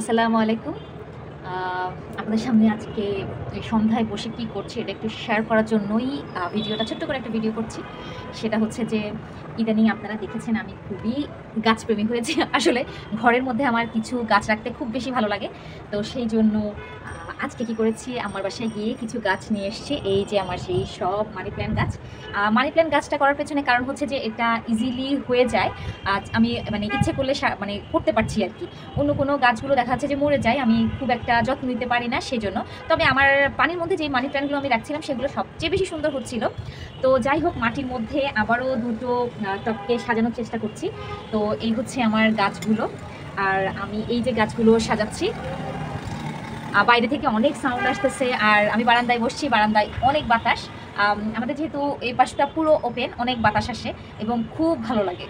আসসালামু আলাইকুম। আ আপনাদের সামনে আজকে এই সন্ধ্যায় বসে কি করছি এটা একটু শেয়ার করার জন্যই ভিডিওটা ছোট্ট করে একটা ভিডিও করছি। সেটা হচ্ছে যে ইদানিং আপনারা দেখেছেন আমি খুবই গাছপ্রেমী হয়েছি। আসলে ঘরের মধ্যে আমার কিছু গাছ রাখতে খুব বেশি ভালো লাগে। তো সেইজন্য আ আজকে কি করেছি আমার বাসায় গিয়ে কিছু গাছ নিয়ে এসেছি। এই যে আমার সেই সব মানি প্ল্যান্ট গাছ। মানি প্ল্যান্ট গাছটা করার পেছনে কারণ হচ্ছে যে এটা ইজিলি হয়ে যায়। আমি মানে ইচ্ছে করলে মানে করতে পারছি আরকি। অন্য কোনো গাছগুলো দেখা যাচ্ছে যে মরে যায়। আমি খুব একটা যত্ন নিতে পারি না সেজন্য। তবে আমার পানির মধ্যে যে মানি প্ল্যান্টগুলো আমি রাখছিলাম সেগুলো সবচেয়ে বেশি সুন্দর হচ্ছিল। তো যাই হোক মাটির মধ্যে আবারও ২ টো টবকে সাজানোর চেষ্টা করছি। তো এই হচ্ছে আমার গাছগুলো। আর আমি এই যে গাছগুলো সাজাচ্ছি, বাইরে থেকে অনেক সাউন্ড আসতেছে আর আমি বারান্দায় বসছি, বারান্দায় অনেক বাতাস। আমাদের যেহেতু এই পাশটা পুরো ওপেন, অনেক বাতাস আসে এবং খুব ভালো লাগে।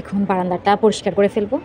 এখন বারান্দাটা পরিষ্কার করে ফেলবো।